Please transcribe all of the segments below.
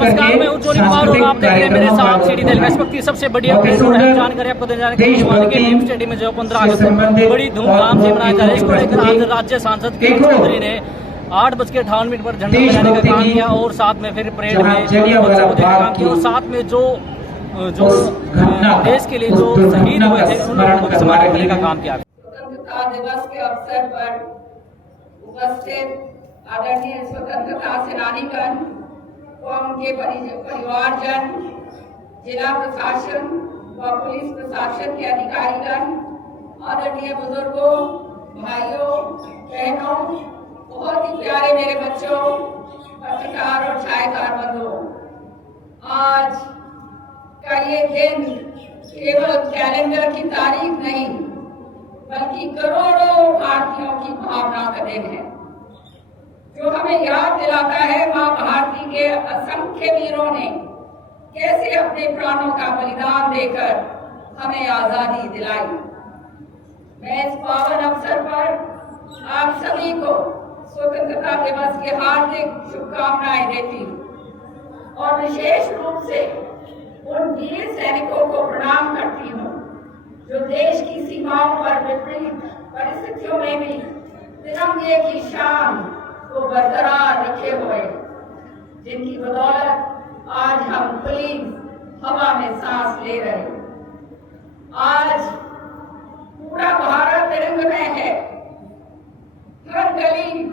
नमस्कार, मैं उज्ज्वली कुमार और आप देख रहे हैं मेरे साथ सिटी दिल्ली इस वक्त की सबसे बड़ी अपडेट और अहम जानकारी आपको देने जा रहे हैं कि नीम स्टेडियम में जो 15 अगस्त बड़ी धूमधाम से मनाया जा रहा है। इसको लेकर आज राज्य सांसद किरण चौधरी ने 8:58 पर झंडा लगाने का काम किया और साथ में फिर परेड में बच्चों को देने का काम किया और साथ में जो देश के लिए जो शहीद हुए थे उन लोगों को सम्मानित करने का काम किया। स्वतंत्रता दिवस के अवसर पर उपस्थित आदरणीय स्वतंत्रता सेनानीगण व उनके परिवारजन, जिला प्रशासन व पुलिस प्रशासन के अधिकारीगण, आदरणीय बुजुर्गों, भाइयों, बहनों, बहुत ही प्यारे मेरे बच्चों, पत्रकार और छायाकार बंधुओं, आज का ये दिन केवल कैलेंडर की तारीख नहीं बल्कि करोड़ों भारतीयों की भावना का दिन है, जो हमें याद दिलाता है मां भारती के असंख्य वीरों ने कैसे अपने प्राणों का बलिदान देकर हमें आजादी दिलाई। मैं इस पावन अवसर पर आप सभी को स्वतंत्रता दिवस की हार्दिक शुभकामनाएं देती हूँ और विशेष रूप से उन वीर सैनिकों को प्रणाम करती हूँ जो देश की सीमाओं पर विपरीत परिस्थितियों में भी तिरंगे की शान को बरकरार रखे हुए, जिनकी बदौलत आज हम खुली हवा में सांस ले रहे हैं। आज पूरा भारत तिरंगमय है, हर गली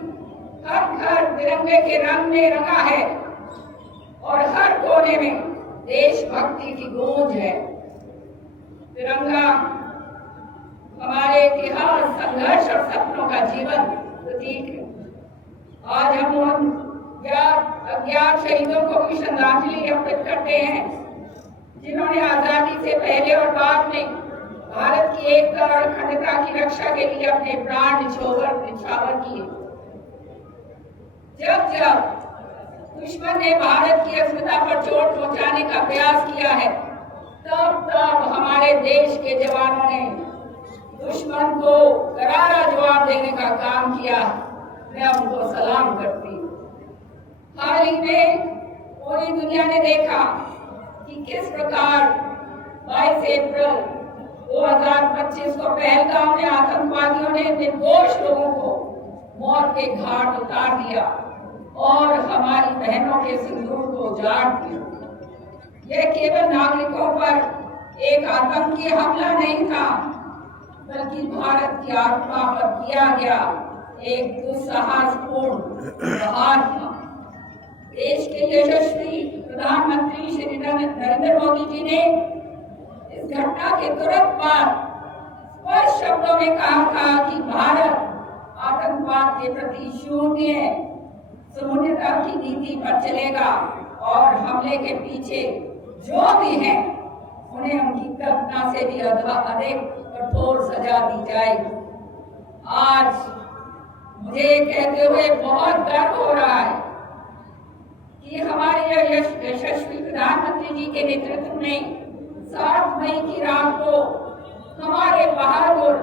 हर घर तिरंगे के रंग में रंगा है और हर कोने में देशभक्ति की गूंज है। तिरंगा हमारे इतिहास, संघर्ष और सपनों का जीवन प्रतीक है। आज हम उन अज्ञात शहीदों को भी श्रद्धांजलि अर्पित करते हैं जिन्होंने आजादी से पहले और बाद में भारत की एकता और अखंडता की रक्षा के लिए अपने प्राण निछावर किए। जब जब दुश्मन ने भारत की अस्मिता पर चोट पहुंचाने का प्रयास किया है, तब तब हमारे देश के जवानों ने दुश्मन को करारा जवाब देने का काम किया। मैं उनको सलाम करती हूँ। हाल ही में पूरी दुनिया ने देखा कि किस प्रकार 22 अप्रैल 2025 को पहलगाम में आतंकवादियों ने निर्दोष लोगों को मौत के घाट उतार दिया और हमारी बहनों के सिंदूर को उजाड़ दिया। यह केवल नागरिकों पर एक आतंकी हमला नहीं था, बल्कि भारत की आत्मा पर किया गया एक दुस्साहसपूर्ण प्रहार था। देश के यशस्वी प्रधानमंत्री श्री नरेंद्र मोदी जी ने इस घटना के तुरंत बाद स्पष्ट शब्दों में कहा था कि भारत आतंकवाद के प्रति शून्यता की नीति पर चलेगा और हमले के पीछे जो भी हैं उन्हें उनकी कल्पना से भी अधिक कठोर सजा दी जाएगी। आज मुझे कहते हुए बहुत गर्व हो रहा है कि हमारे यशस्वी प्रधानमंत्री जी के नेतृत्व में 7 मई की रात को हमारे बहादुर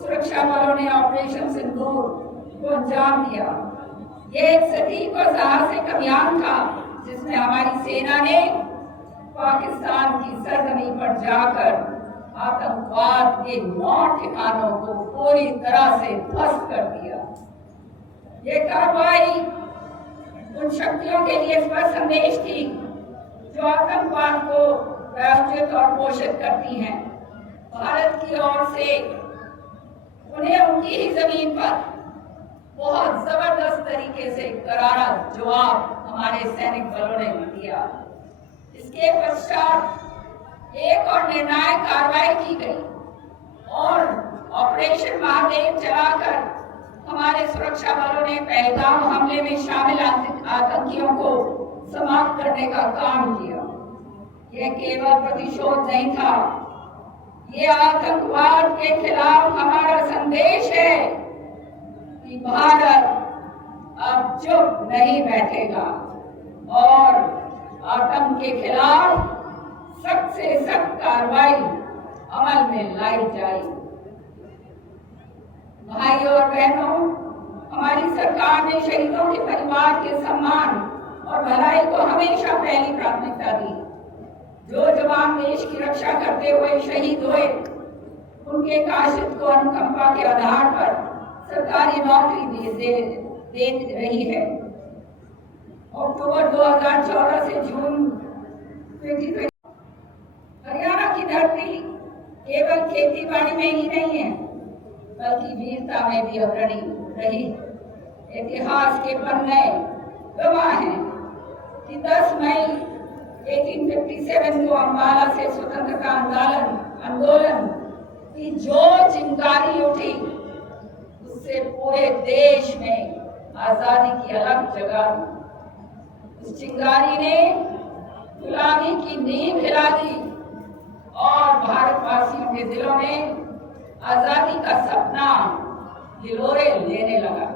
सुरक्षा बलों ने ऑपरेशन सिंदूर को अंजाम दिया। ये एक सटीक और साहसिक अभियान था जिसमें हमारी सेना ने पाकिस्तान की सरजमी पर जाकर आतंकवाद के 9 ठिकानों को पूरी तरह से ध्वस्त कर दिया। ये कार्रवाई उन शक्तियों के लिए स्पष्ट संदेश थी जो आतंकवाद को प्रायोजित और पोषित करती हैं। भारत की ओर से उन्हें उनकी ही जमीन पर बहुत जबरदस्त तरीके से करारा जवाब हमारे सैनिक बलों ने दिया। इसके पश्चात एक और निर्णायक कार्रवाई की गई और ऑपरेशन महादेव चलाकर हमारे सुरक्षा बलों ने पहलगाम हमले में शामिल आतंकियों को समाप्त करने का काम किया। यह केवल प्रतिशोध नहीं था, यह आतंकवाद के खिलाफ हमारा संदेश है कि भारत अब चुप नहीं बैठेगा और आतंक के खिलाफ सख्त से सख्त कार्रवाई अमल में लाई जाएगी। भाइयों और बहनों, हमारी सरकार ने शहीदों के परिवार के सम्मान और भलाई को हमेशा पहली प्राथमिकता दी। जो जवान देश की रक्षा करते हुए शहीद हुए, उनके काशिद को अनुकंपा के आधार पर सरकारी नौकरी दे रही है। अक्टूबर 2014 से जून 2020 हरियाणा की धरती केवल खेती बाड़ी में ही नहीं है, बल्कि वीरता में भी अग्रणी रही। इतिहास के पन्ने गवाह हैं कि 10 मई 1857 को अम्बाला से स्वतंत्रता आंदोलन की जो चिंगारी उठी, उससे पूरे देश में आजादी की अलग जगह। उस चिंगारी ने गुलामी की नींव हिला दी और भारतवासियों के दिलों में आजादी का सपना हिलोरे लेने लगा।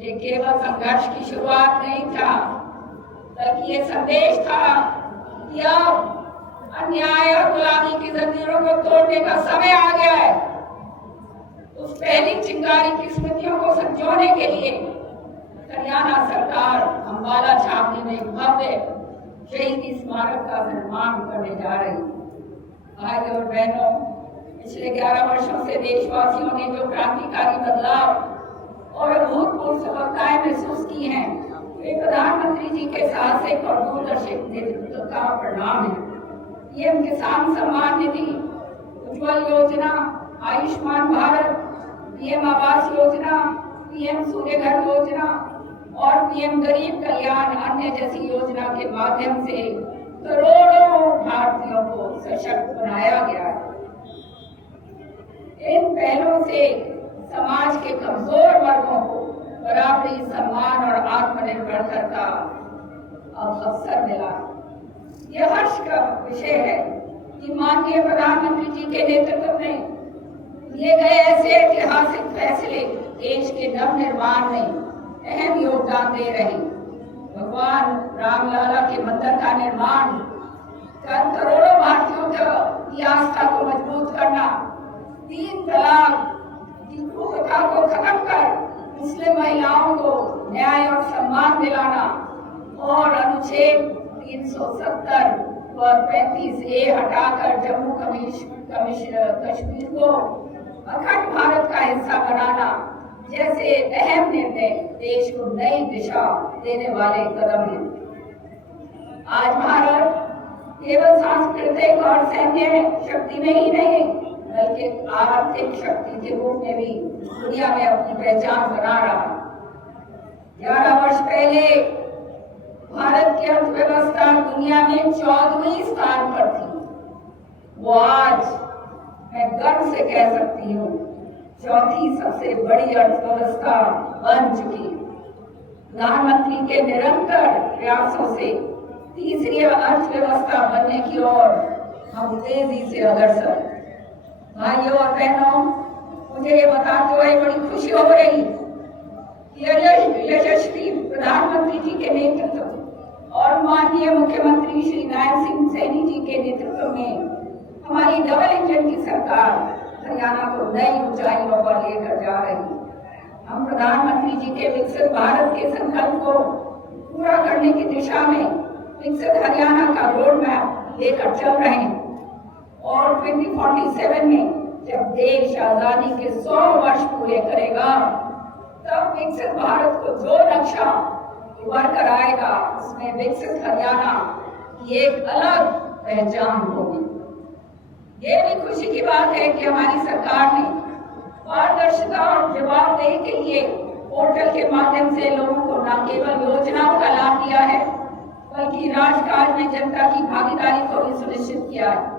ये केवल संघर्ष की शुरुआत नहीं था, बल्कि ये संदेश था कि अब अन्याय और गुलामी की जंजीरों को तोड़ने का समय आ गया है। उस पहली चिंगारी की स्मृतियों को संजोने के लिए हरियाणा सरकार अम्बाला छावनी में एक भव्य शहीदी स्मारक का निर्माण करने जा रही है। भाइयों और बहनों, पिछले 11 वर्षों से देशवासियों ने जो क्रांतिकारी बदलाव और अभूतपूर्व सफलताएं महसूस की हैं, वे प्रधानमंत्री जी के साहसिक और दूरदर्शी नेतृत्व का परिणाम है। पीएम किसान सम्मान निधि, उज्ज्वल योजना, आयुष्मान भारत, पीएम आवास योजना, पीएम सूर्य घर योजना और पीएम गरीब कल्याण अन्य जैसी योजना के माध्यम से करोड़ों भारतीयों को सशक्त बनाया गया है। इन पहलों से समाज के कमजोर वर्गों को बराबरी, सम्मान और आत्मनिर्भरता का अवसर मिला। यह हर्ष का विषय है कि माननीय प्रधानमंत्री जी के नेतृत्व में लिए गए ऐसे ऐतिहासिक फैसले देश के नव निर्माण में अहम योगदान दे रहे। भगवान रामलला के मंदिर का निर्माण कर करोड़ों भारतीयों की आस्था को मजबूत करना, 3 तलाक की कुप्रथा को खत्म कर मुस्लिम महिलाओं को न्याय और सम्मान दिलाना और अनुच्छेद 370 और 35A हटाकर जम्मू कश्मीर को अखंड भारत का हिस्सा बनाना जैसे अहम निर्णय देश को नई दिशा देने वाले कदम हैं। आज भारत केवल सांस्कृतिक और सैन्य शक्ति में ही नहीं, बल्कि आर्थिक शक्ति के रूप में भी दुनिया में अपनी पहचान बना रहा है। 11 वर्ष पहले भारत की अर्थव्यवस्था दुनिया में 14वें स्थान पर थी। वो आज मैं गर्व से कह सकती हूँ 4थी सबसे बड़ी अर्थव्यवस्था बन चुकी। प्रधानमंत्री के निरंतर प्रयासों से 3री अर्थव्यवस्था बनने की ओर हम तेजी से अग्रसर। भाइयों और बहनों, मुझे ये बताते हुए बड़ी खुशी हो रही कि यशस्वी प्रधानमंत्री जी के नेतृत्व और माननीय मुख्यमंत्री श्री नायब सिंह सैनी जी के नेतृत्व में हमारी डबल इंजन की सरकार हरियाणा को नई ऊंचाइयों पर लेकर जा रही है। हम प्रधानमंत्री जी के विकसित भारत के संकल्प को पूरा करने की दिशा में विकसित हरियाणा का रोड मैप लेकर चल रहे हैं और 2047 में जब देश आजादी के 100 वर्ष पूरे करेगा, तब विकसित भारत को जो नक्शा उभर कर आएगा, उसमें विकसित हरियाणा की एक अलग पहचान होगी। ये भी खुशी की बात है कि हमारी सरकार ने पारदर्शिता और जवाबदेही के लिए पोर्टल के माध्यम से लोगों को न केवल योजनाओं का लाभ दिया है, बल्कि राजकाज में जनता की भागीदारी को भी सुनिश्चित किया है।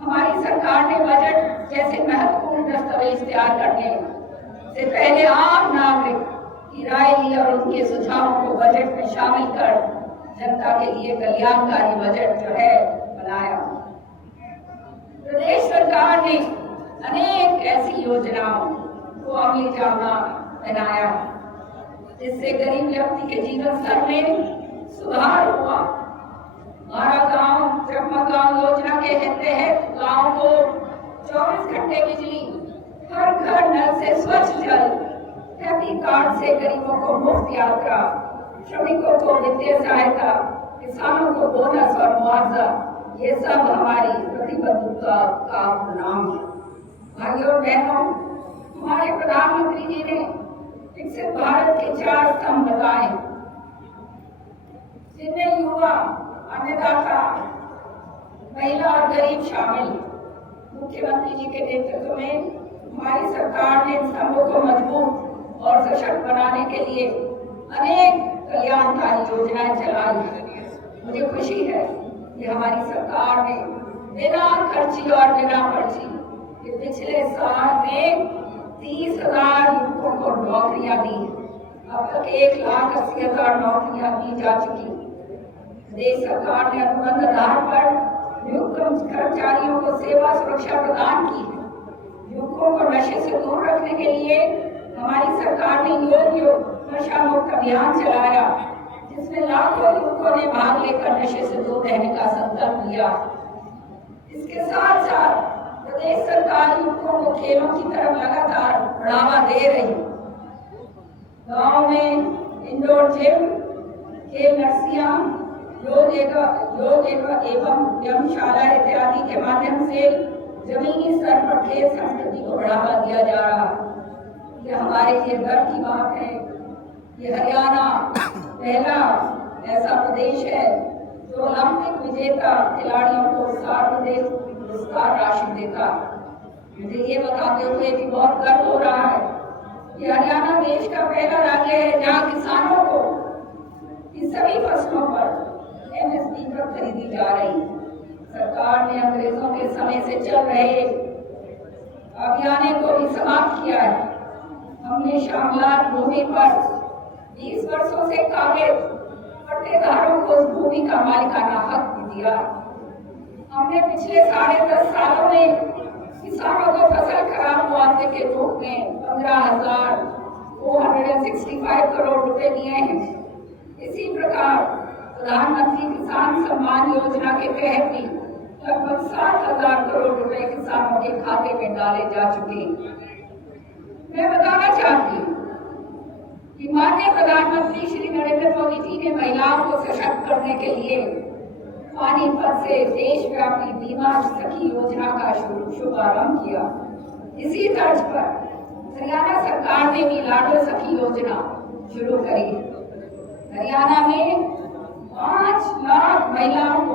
हमारी सरकार ने बजट जैसे महत्वपूर्ण दस्तावेज तैयार करने से पहले आम नागरिक की राय ली और उनके सुझावों को बजट में शामिल कर जनता के लिए कल्याणकारी बजट जो है बनाया। प्रदेश सरकार ने अनेक ऐसी योजनाओं को अमली जामा बनाया जिससे गरीब व्यक्ति के जीवन स्तर में सुधार हुआ। हमारा गांव जगमग गांव योजना के तहत गांव को 24 घंटे बिजली, हर घर नल से स्वच्छ जल, हैप्पी कार्ड से गरीबों को मुफ्त यात्रा, श्रमिकों को वित्तीय सहायता, किसानों को बोनस और मुआवजा, ये सब हमारी प्रतिबद्धता का परिणाम है। भाइयों और बहनों, हमारे प्रधानमंत्री जी ने विकसित भारत के 4 स्तंभ बताए, जिनमें युवा, अन्नदाता, महिला और गरीब शामिल। मुख्यमंत्री जी के नेतृत्व में हमारी सरकार ने इन स्तंभों को मजबूत और सशक्त बनाने के लिए अनेक कल्याणकारी योजनाएं चलाई। मुझे खुशी है कि हमारी सरकार ने बिना खर्ची और बिना पर्ची कि पिछले साल में 30,000 युवकों को नौकरियां दी। अब तक 1,80,000 नौकरियां दी जा चुकी। प्रदेश सरकार ने अनुबंध आधार पर नियुक्त कर्मचारियों को सेवा सुरक्षा प्रदान की है। युवकों को नशे से दूर रखने के लिए हमारी सरकार ने योग नशा मुक्त अभियान चलाया, जिसमें लाखों युवकों ने भाग लेकर नशे से दूर रहने का संकल्प लिया। इसके साथ साथ प्रदेश सरकार युवकों को खेलों की तरफ लगातार बढ़ावा दे रही है। गाँव में इंडोर जिम, खेल नर्सरियां, योग एवं व्यायामशाला इत्यादि के माध्यम से जमीनी स्तर पर खेल संस्कृति को बढ़ावा दिया जा रहा है। ये हमारे लिए गर्व की बात है। ये हरियाणा पहला ऐसा प्रदेश है जो ओलंपिक विजेता खिलाड़ियों को सार्वजनिक पुरस्कार राशि देता। मुझे ये बताते हुए भी बहुत गर्व हो रहा है कि हरियाणा देश का पहला राज्य है जहाँ किसानों को इस सभी फसलों पर MSP पर खरीदी जा रही। सरकार ने अंग्रेजों के समय से चल रहे अभियानों को भी समाप्त किया है। हमने शामलाट भूमि पर 20 वर्षों से काबिज पट्टेदारों को उस भूमि का मालिकाना हक भी दिया। हमने पिछले 10.5 सालों में किसानों को फसल खराब मुआवजे के रूप में 15,465 करोड़ रुपए दिए हैं। इसी प्रकार प्रधानमंत्री किसान सम्मान योजना के तहत भी लगभग 7,000 करोड़ रुपए किसानों के खाते में डाले जा चुके। मैं बताना चाहती हूँ कि माननीय प्रधानमंत्री श्री नरेंद्र मोदी जी ने महिलाओं को सशक्त करने के लिए पानीपत से देशव्यापी बीमा सखी योजना का शुभारंभ किया। इसी तर्ज पर हरियाणा सरकार ने भी लाडो सखी योजना शुरू करी। हरियाणा में 5 लाख महिलाओं को